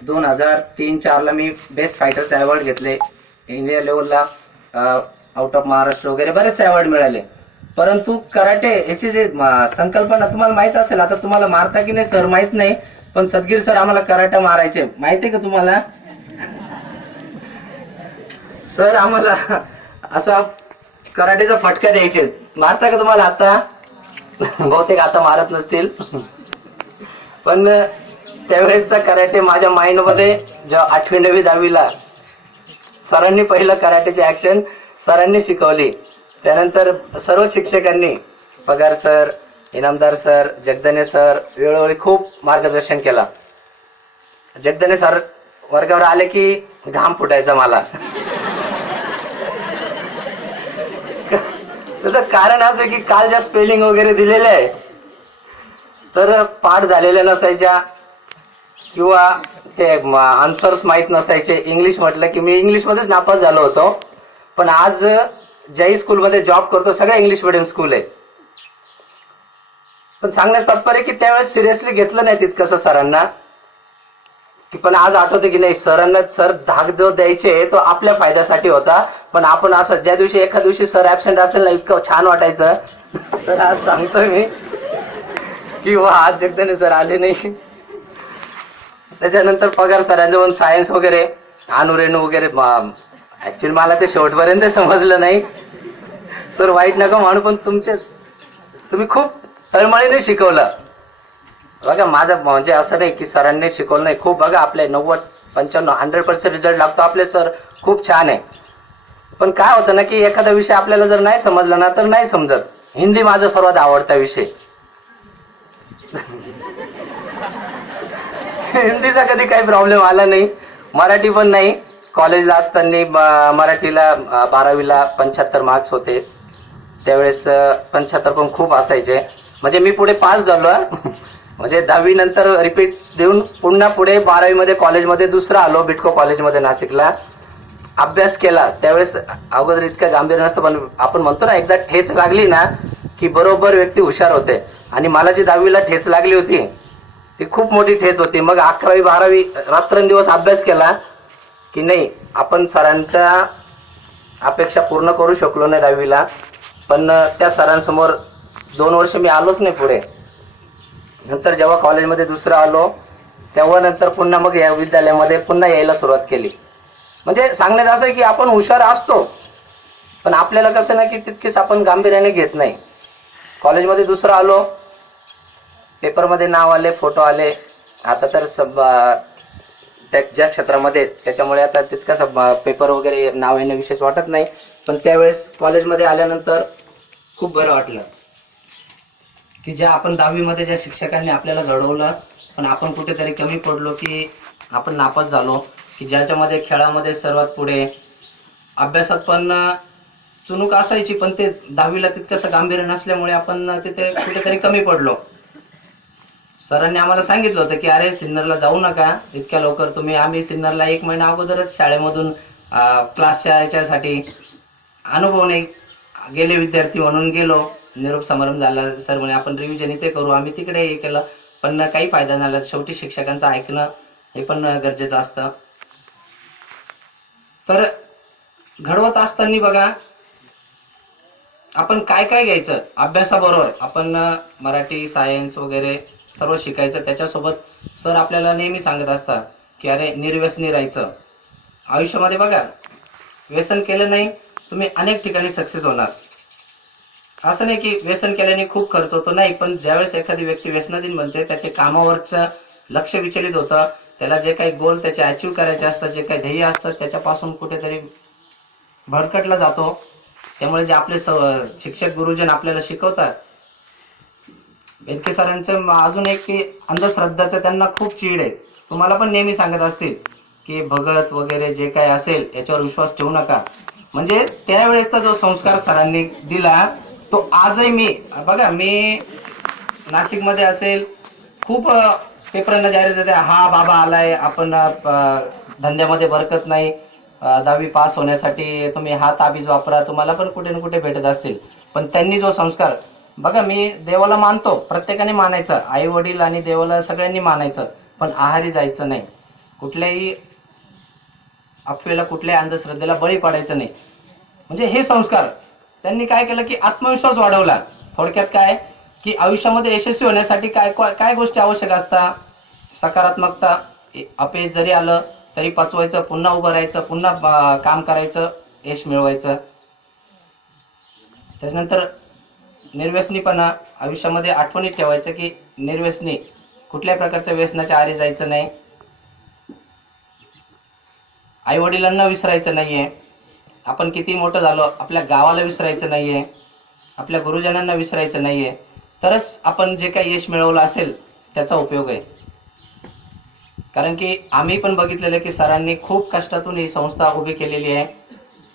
2003-04 ला मी best फायटरचे award घेतले. India लेवलला आउट ऑफ महाराष्ट्र वगैरे बरेच अवॉर्ड मिळाले. परंतु कराटे याची जे संकल्पना तुम्हाला माहित असेल, आता तुम्हाला मारता की नाही सर माहित नाही, पण सदगीर सर आम्हाला कराटे मारायचे माहितीये का तुम्हाला? सर आम्हाला असा कराटेचा फटका द्यायचे. मारता का तुम्हाला आता? बहुतेक आता मारत नसतील, पण त्यावेळेसचा कराटे माझ्या माइंड मध्ये जेव्हा 8वी 9वी 10वीला सरांनी पहिलं कराटेची ऍक्शन सरांनी शिकवली. त्यानंतर सर्व शिक्षकांनी, पगार sir, Inamdar sir, Jagdane sir वेळोवेळी खूप मार्गदर्शन केला. जगदने सर वर्गावर आले की घाम फुटायचा मला. त्याचं कारण असं की काल ज्या स्पेलिंग वगैरे दिलेले आहे तर पाठ झालेल्या नसायच्या किंवा ते आन्सर्स माहित नसायचे. इंग्लिश म्हटलं की मी इंग्लिश मध्येच नापास झालो होतो. पण आज जय स्कूलमध्ये जॉब करतो, सगळं इंग्लिश मिडियम स्कूल आहे. पण सांगण्याचं तात्पर्य की त्यावेळेस सिरियसली घेतलं नाही तितकंसं सरांना, की पण आज आठवते की नाही सरांना सर धाक जो द्यायचे तो आपल्या फायद्यासाठी होता. पण आपण असं ज्या दिवशी एखाद्या दिवशी सर ऍबसेंट असेल ना इतकं छान वाटायचं. तर आज सांगतोय मी की वा आज जगदने सर आले नाही. त्याच्यानंतर पगार सरांचं पण सायन्स वगैरे अनुरेणू वगैरे ऍक्च्युअली मला ते शेवटपर्यंत समजलं नाही. सर वाईट नका म्हणून, पण तुम्ही खूप तळमळीने शिकवलं. बघा माझं म्हणजे असं नाही की सरांनी शिकवलं नाही, खूप बघा आपले 90-95-100% रिझल्ट लागतो आपले. सर खूप छान आहे. पण काय होतं ना की एखादा विषय आपल्याला जर नाही समजला ना तर नाही समजत. हिंदी माझा सर्वात आवडता विषय. हिंदीचा कधी काही प्रॉब्लेम आला नाही, मराठी पण नाही. कॉलेजला असताना मराठीला 12वीला 75 मार्क्स होते. त्यावेळेस 75 पण खूप असायचे. म्हणजे मी पुढे पास झालो. म्हणजे 10वी नंतर रिपीट देऊन पुन्हा पुढे 12वी मध्ये कॉलेजमध्ये दुसरा आलो, बिटको कॉलेजमध्ये नाशिकला. अभ्यास केला त्यावेळेस अगोदर इतकं गांभीर्य नसतं, पण आपण म्हणतो ना एकदा ठेच लागली ना की बरोबर व्यक्ती हुशार होते. आणि मला जी 10वीला ठेच लागली होती ती खूप मोठी ठेच होती. मग 11वी 12वी रात्रंदिवस अभ्यास केला की नाही आपण सरांच्या अपेक्षा पूर्ण करू शकलो नाही 10वीला. पण त्या सरांसमोर 2 वर्ष मी आलोच नाही पुढे. नंतर जेव्हा कॉलेजमध्ये दुसरं आलो तेव्हा नंतर पुन्हा मग या विद्यालयामध्ये पुन्हा यायला सुरुवात केली. म्हणजे सांगण्याचं असं आहे की आपण हुशार असतो, पण आपल्याला कसं ना की तितकीच आपण गांभीर्याने घेत नाही. कॉलेजमध्ये दुसरं आलो, पेपरमध्ये नाव आले, फोटो आले. आता तर ज्या क्षेत्रामध्ये त्याच्यामुळे आता तितकंसं पेपर वगैरे नाव येणं विशेष वाटत नाही. पण त्यावेळेस कॉलेजमध्ये आल्यानंतर खूप बरं वाटलं की ज्या आपण 10वी मध्ये ज्या शिक्षकांनी आपल्याला घडवलं, पण आपण कुठेतरी कमी पडलो की आपण नापास झालो. की ज्याच्यामध्ये खेळामध्ये सर्वात पुढे, अभ्यासात पण चुणूक असायची, पण ते 10वीला तितकंसं गांभीर्य नसल्यामुळे आपण तिथे कुठेतरी कमी पडलो. सरांनी आम्हाला सांगितलं होतं की अरे सिन्नरला जाऊ नका इतक्या लवकर तुम्ही. आम्ही सिन्नरला 1 महिना अगोदरच शाळेमधून क्लासच्या याच्यासाठी अनुभव नाही गेले विद्यार्थी म्हणून गेलो. निरोप समारंभ झाला, सर म्हणे आपण रिव्हिजन इथे करू. आम्ही तिकडे हे केलं, पण काही फायदा झाला. शेवटी शिक्षकांचं ऐकणं हे पण गरजेचं असतं. तर घडवत असताना बघा आपण काय काय घ्यायचं अभ्यासाबरोबर. आपण मराठी सायन्स वगैरे सर्व शिकायचं. त्याच्यासोबत सर आपल्याला नेहमी सांगत असतात की अरे निर्व्यसनी राहायचं. आयुष्यामध्ये बघा व्यसन केलं नाही तुम्ही अनेक ठिकाणी सक्सेस होणार. असं नाही की व्यसन केल्याने खूप खर्च होतो, नाही. पण ज्यावेळेस एखादी व्यक्ती व्यसनाधीन बनते त्याचे कामावरचं लक्ष विचलित होतं. त्याला जे काही गोल त्याचे अचीव करायचे असतात, जे काही ध्येय असतात त्याच्यापासून कुठेतरी भरकटला जातो. त्यामुळे जे आपले शिक्षक गुरुजन आपल्याला शिकवतात, बेनके सरांचं अजून एक की अंधश्रद्धाचं त्यांना खूप चीड आहे. तुम्हाला पण नेहमी सांगत असतील की भगत वगैरे जे काही असेल याच्यावर विश्वास ठेवू नका. म्हणजे त्यावेळेचा जो संस्कार सरांनी दिला तो आजही मी बघा, मी नाशिकमध्ये असेल खूप पेपरांना जाहीर देते, हा बाबा आलाय, आपण धंद्यामध्ये बरकत नाही, 10वी पास होण्यासाठी तुम्ही हा ताबीज वापरा, तुम्हाला पण कुठे ना कुठे भेटत असतील. पण त्यांनी जो संस्कार बघा, मी देवाला मानतो, प्रत्येकाने मानायचं, आई वडील आणि देवाला सगळ्यांनी मानायचं, पण आहारी जायचं नाही. कुठल्याही अफवेला, कुठल्याही अंधश्रद्धेला बळी पडायचं नाही. म्हणजे हे संस्कार त्यांनी काय केलं की आत्मविश्वास वाढवला. थोडक्यात काय की आयुष्यामध्ये यशस्वी होण्यासाठी काय काय गोष्टी आवश्यक असतात? सकारात्मकता. अपयश जरी आलं तरी पचवायचं, पुन्हा उभं राहायचं, पुन्हा काम करायचं, यश मिळवायचं. त्याच्यानंतर निर्व्यसनीपणा. आयुष्यामध्ये आठवणीत ठेवायचं की निर्व्यसनी, कुठल्या प्रकारच्या व्यसनाच्या आहारी जायचं नाही. आई वडिलांना विसरायचं नाहीये. आपण किती मोठं झालो आपल्या गावाला विसरायचं नाहीये, आपल्या गुरुजनांना विसरायचं नाहीये. तरच आपण जे काही यश मिळवलं असेल त्याचा उपयोग आहे. कारण की आम्ही पण बघितलेलं की सरांनी खूप कष्टातून ही संस्था उभी केलेली आहे.